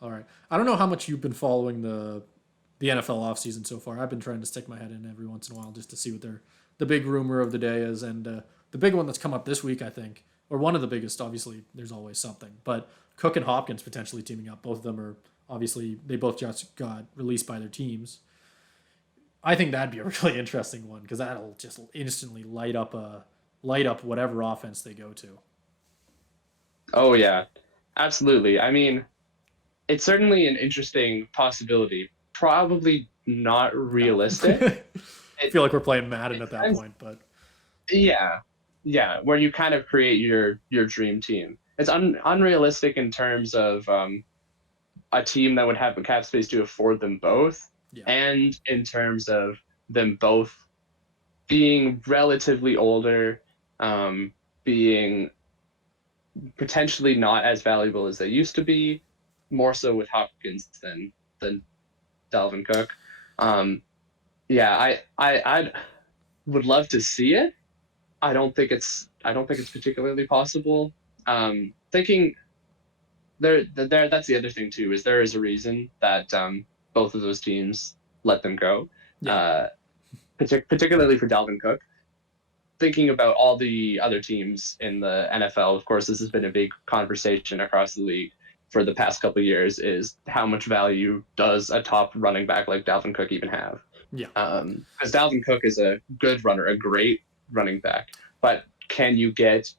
All right. I don't know how much you've been following the NFL offseason so far. I've been trying to stick my head in every once in a while just to see what the big rumor of the day is, and the big one that's come up this week, I think, or one of the biggest. Obviously, there's always something, but Cook and Hopkins potentially teaming up. Both of them are obviously they both just got released by their teams. I think that'd be a really interesting one because that'll just instantly light up whatever offense they go to. Oh yeah, absolutely. I mean, it's certainly an interesting possibility. Probably not No, realistic. I It feel like we're playing Madden it at that depends. point, but Yeah, yeah, where you kind of create your dream team. It's unrealistic in terms of a team that would have the cap space to afford them both, yeah, and in terms of them both being relatively older, being potentially not as valuable as they used to be, more so with Hopkins than Dalvin Cook. Um, yeah, I would love to see it. I don't think it's particularly possible. Thinking there that's the other thing too, is there is a reason that both of those teams let them go. yeah, Uh, particularly for Dalvin Cook. Thinking about all the other teams in the NFL, of course, this has been a big conversation across the league for the past couple of years. Is how much value does a top running back like Dalvin Cook even have? yeah. Because Dalvin Cook is a good runner, a great running back, but can you get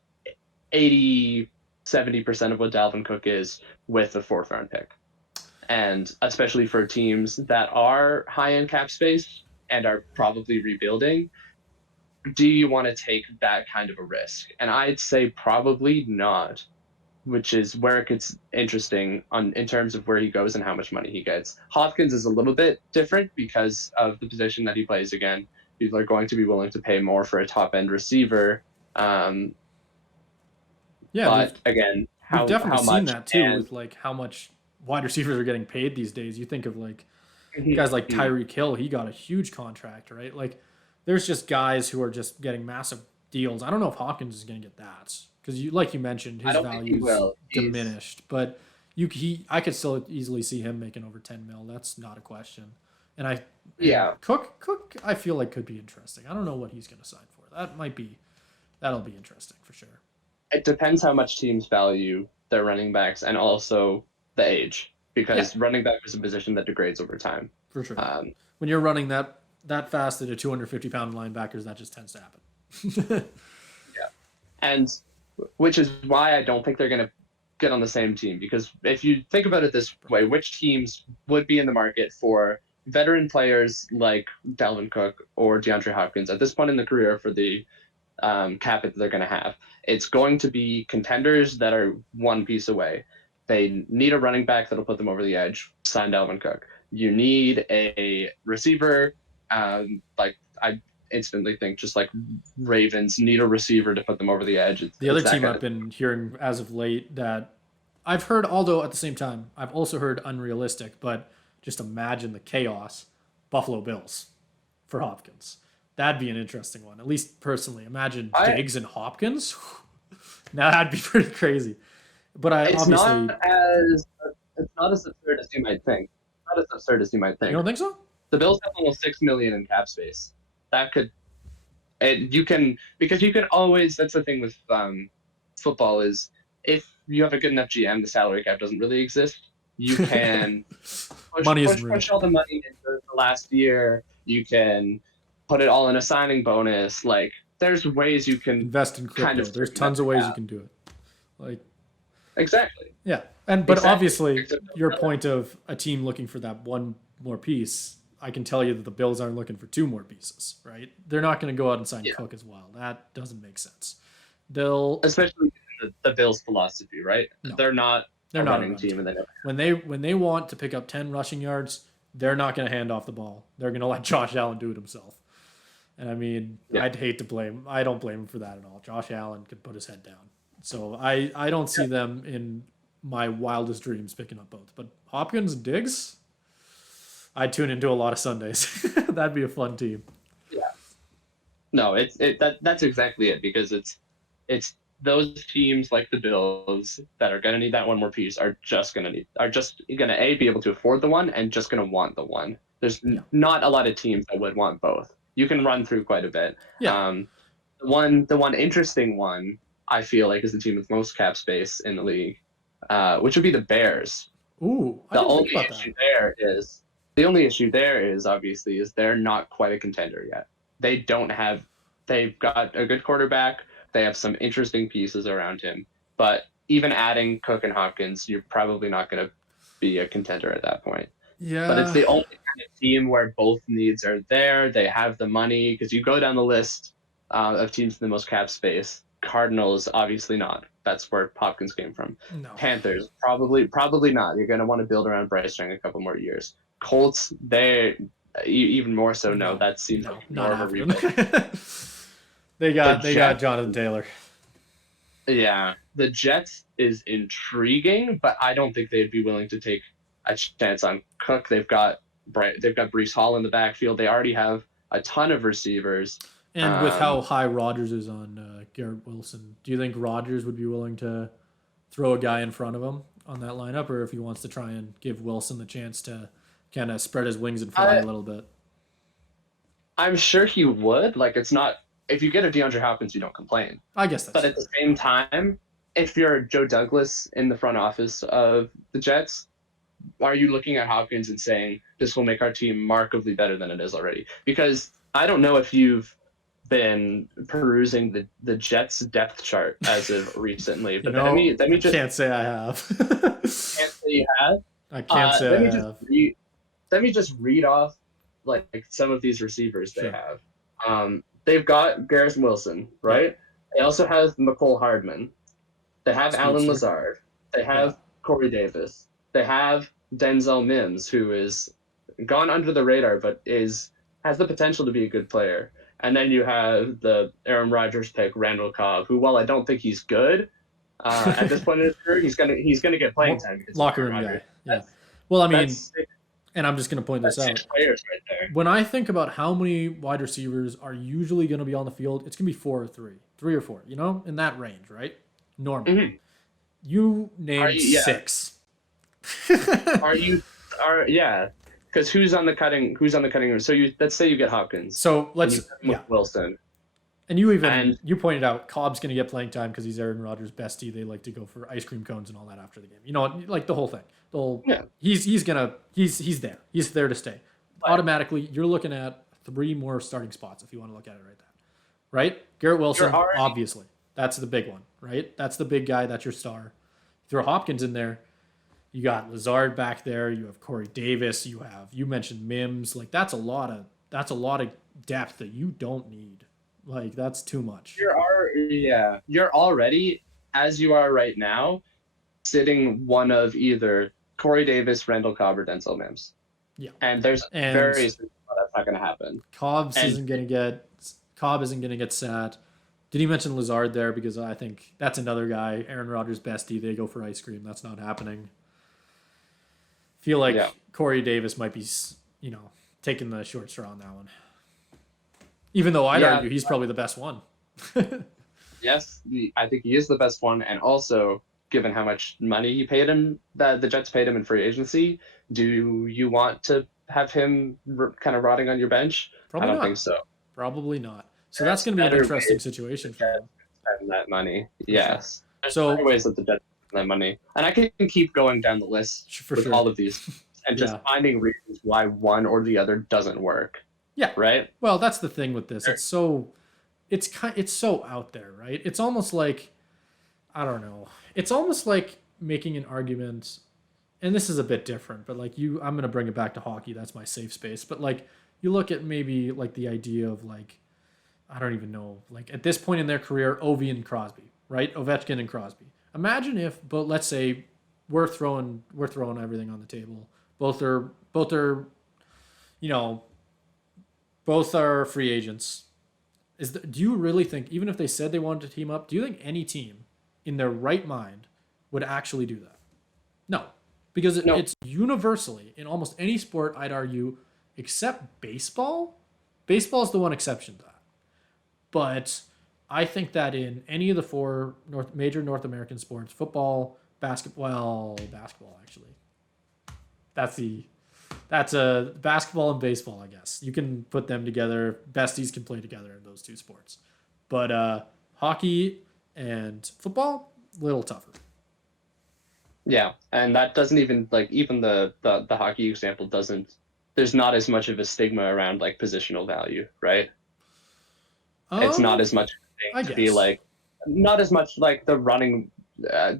80, 70% of what Dalvin Cook is with a fourth round pick? And especially for teams that are high in cap space and are probably rebuilding, do you want to take that kind of a risk? And I'd say probably not, which is where it gets interesting on in terms of where he goes and how much money he gets. Hopkins is a little bit different because of the position that he plays again. People are going to be willing to pay more for a top end receiver. Um, Yeah, but again, we've definitely how seen much that too and with like how much wide receivers are getting paid these days. You think of like mhm, guys like mhm. Tyreek Hill, he got a huge contract, right? Like there's just guys who are just getting massive deals. I don't know if Hopkins is going to get that because you like you mentioned I his don't think he value's will. He's diminished, but I could still easily see him making over 10 mil. That's not a question. And yeah. Cook I feel like could be interesting. I don't know what he's going to sign for. That'll be interesting for sure. It depends how much teams value their running backs and also the age, Yeah, because running back is a position that degrades over time. for sure. Um, When you're running that fast at a 250-pound linebackers, that just tends to happen. yeah, and which is why I don't think they're going to get on the same team. Because if you think about it this way, which teams would be in the market for veteran players like Dalvin Cook or DeAndre Hopkins at this point in the career for the cap that they're going to have? It's going to be contenders that are one piece away. They need a running back that'll put them over the edge. Sign Dalvin Cook. You need a receiver. Like I instantly think just like Ravens need a receiver to put them over the edge. The other It's that team kind I've of been hearing as of late that I've heard, although at the same time, I've also heard unrealistic, but just imagine the chaos. Buffalo Bills for Hopkins. That'd be an interesting one, at least personally. Imagine I Diggs and Hopkins. Now that'd be pretty crazy. But I it's obviously, not as absurd as you might think. Not as absurd as you might you think. don't think so? The Bills have almost 6 million in cap space. That could you can, because you can always, that's the thing with football, is if you have a good enough GM, the salary cap doesn't really exist. You can Money isn't real. push all the money into the last year. You can put it all in a signing bonus. Like there's ways you can Invest in kind of crypto. There's circumvent tons the of ways you cap. can do it. Like Exactly. yeah, and but Exactly. obviously Except your point of a team looking for that one more piece, I can tell you that the Bills aren't looking for two more pieces, right? They're not going to go out and sign yeah, Cook as well. That doesn't make sense. They'll especially the Bills' philosophy, right? no, They're not they're a not a running run team, team. and they never. When they want to pick up 10 rushing yards, they're not going to hand off the ball. They're going to let Josh Allen do it himself. And I mean, Yeah. I'd hate to blame. I don't blame him for that at all. Josh Allen could put his head down. So I don't see Yeah. them in my wildest dreams picking up both. But Hopkins and Diggs, I'd tune into a lot of Sundays. That'd be a fun team. Yeah. No, that's exactly it, because it's those teams like the Bills that are gonna need that one more piece are just gonna be able to afford the one and just gonna want the one. There's not a lot of teams that would want both. You can run through quite a bit. Yeah. The one interesting one I feel like is the team with most cap space in the league, which would be the Bears. Ooh, I didn't think about that. The only issue there is obviously is they're not quite a contender yet. They've got a good quarterback. They have some interesting pieces around him, but even adding Cook and Hopkins, you're probably not going to be a contender at that point. Yeah. But it's the only kind of team where both needs are there. They have the money because you go down the list of teams in the most cap space. Cardinals, obviously not. That's where Hopkins came from. No. Panthers, probably not. You're going to want to build around Bryce Young a couple more years. Colts, they even more so. No, that seems like more of a rebuild. They got Jonathan Taylor. Yeah, the Jets is intriguing, but I don't think they'd be willing to take a chance on Cook. They've got Breece Hall in the backfield. They already have a ton of receivers. And with how high Rodgers is on Garrett Wilson, do you think Rodgers would be willing to throw a guy in front of him on that lineup, or if he wants to try and give Wilson the chance to kind of spread his wings and fly a little bit? I'm sure he would. Like, it's not. If you get a DeAndre Hopkins, you don't complain. I guess that's But at the same time, if you're Joe Douglas in the front office of the Jets, are you looking at Hopkins and saying, this will make our team markedly better than it is already? Because I don't know if you've been perusing the Jets depth chart as of recently, but let me just... I can't say I have. Can't say you have? I can't say I have. Let me just read off like some of these receivers they have. They've got Garrett Wilson, right? Yeah. They also have McCole Hardman. They have Alan Lazard. They have Corey Davis. They have Denzel Mims, who is gone under the radar, but has the potential to be a good player. And then you have the Aaron Rodgers pick, Randall Cobb, who, while I don't think he's good at this point in his career, he's gonna get playing time. Locker room guy. Yeah. Well, I mean, and I'm just going to point this out. 6 players right there. When I think about how many wide receivers are usually going to be on the field, it's going to be 4 or 3. 3 or 4, in that range, right? Normally. Mm-hmm. You named 6. Yeah. Because who's on the cutting room? So let's say you get Hopkins. So let's Wilson. And you pointed out Cobb's going to get playing time because he's Aaron Rodgers' bestie. They like to go for ice cream cones and all that after the game. Like the whole thing. He's there. He's there to stay. But automatically, you're looking at 3 more starting spots if you want to look at it right there. Right? Garrett Wilson, obviously. That's the big one, right? That's the big guy. That's your star. Throw Hopkins in there. You got Lazard back there. You have Corey Davis. You mentioned Mims. Like that's a lot of depth that you don't need. Like that's too much. You're already, as you are right now, sitting one of either Corey Davis, Randall Cobb, or Denzel Mims. Yeah. And there's various reasons why that's not going to happen. Cobb isn't going to get sat. Did he mention Lazard there? Because I think that's another guy, Aaron Rodgers' bestie. They go for ice cream. That's not happening. Feel like Corey Davis might be, taking the short straw on that one. Even though I'd argue he's probably the best one. Yes, I think he is the best one. And also, given how much money you paid him, that the Jets paid him in free agency, do you want to have him kind of rotting on your bench? Probably I don't think so. Probably not. So that's going to be an interesting situation for him. Spend that money. Yes. So There's ways that the Jets spend that money. And I can keep going down the list with all of these and just finding reasons why one or the other doesn't work. Yeah. Right? Well, that's the thing with this. It's so out there, right? It's almost like, I don't know. It's almost like making an argument, and this is a bit different, but like I'm going to bring it back to hockey. That's my safe space. But like you look at maybe like the idea of like, I don't even know, like at this point in their career, Ovi and Crosby, right? Ovechkin and Crosby. Imagine if, but let's say we're throwing everything on the table. Both are free agents. Do you really think, even if they said they wanted to team up, do you think any team in their right mind would actually do that? No. Because it's universally, in almost any sport, I'd argue, except baseball. Baseball is the one exception to that. But I think that in any of the four major North American sports, football, basketball actually. That's a basketball and baseball, I guess. You can put them together. Besties can play together in those two sports. But hockey and football, a little tougher. Yeah, and that doesn't even like even the hockey example doesn't. There's not as much of a stigma around like positional value, right? It's not as much I to be guess. like, not as much like the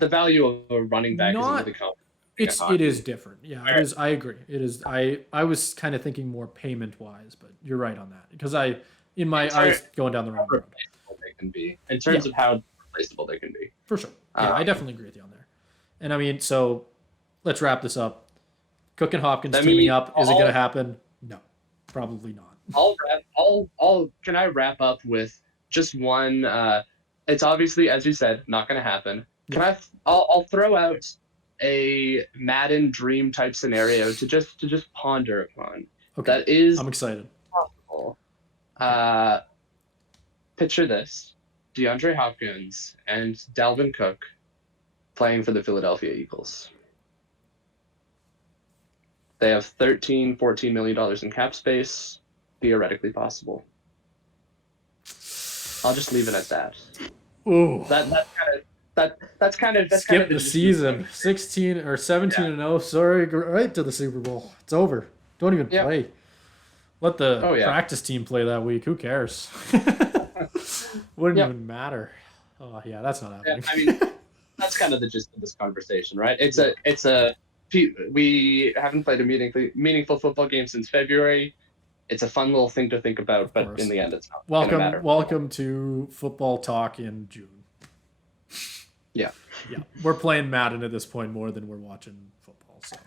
value of a running back isn't really complicated. It is different. Yeah, it is. I agree. It is. I was kind of thinking more payment wise, but you're right on that because I was going down the wrong road. They can be in terms of how replaceable they can be. For sure. Yeah, I definitely agree with you on there. And I mean, so let's wrap this up. Cook and Hopkins teaming up. Is it going to happen? No, probably not. Can I wrap up with just one? It's obviously, as you said, not going to happen. I'll throw out a Madden dream type scenario to just ponder upon. Okay. That is, I'm excited. Possible. Picture this: DeAndre Hopkins and Dalvin Cook playing for the Philadelphia Eagles. They have $13-14 million in cap space. Theoretically possible. I'll just leave it at that. Ooh. That's kind of skip the season. 16 or 17-0. Sorry, right to the Super Bowl. It's over. Don't even play. Let the practice team play that week. Who cares? Wouldn't even matter. Oh yeah, that's not happening. I mean, that's kind of the gist of this conversation, right? We haven't played a meaningful football game since February. It's a fun little thing to think about, but in the end, it's not gonna matter. Welcome to football talk in June. Yeah. Yeah, we're playing Madden at this point more than we're watching football. So.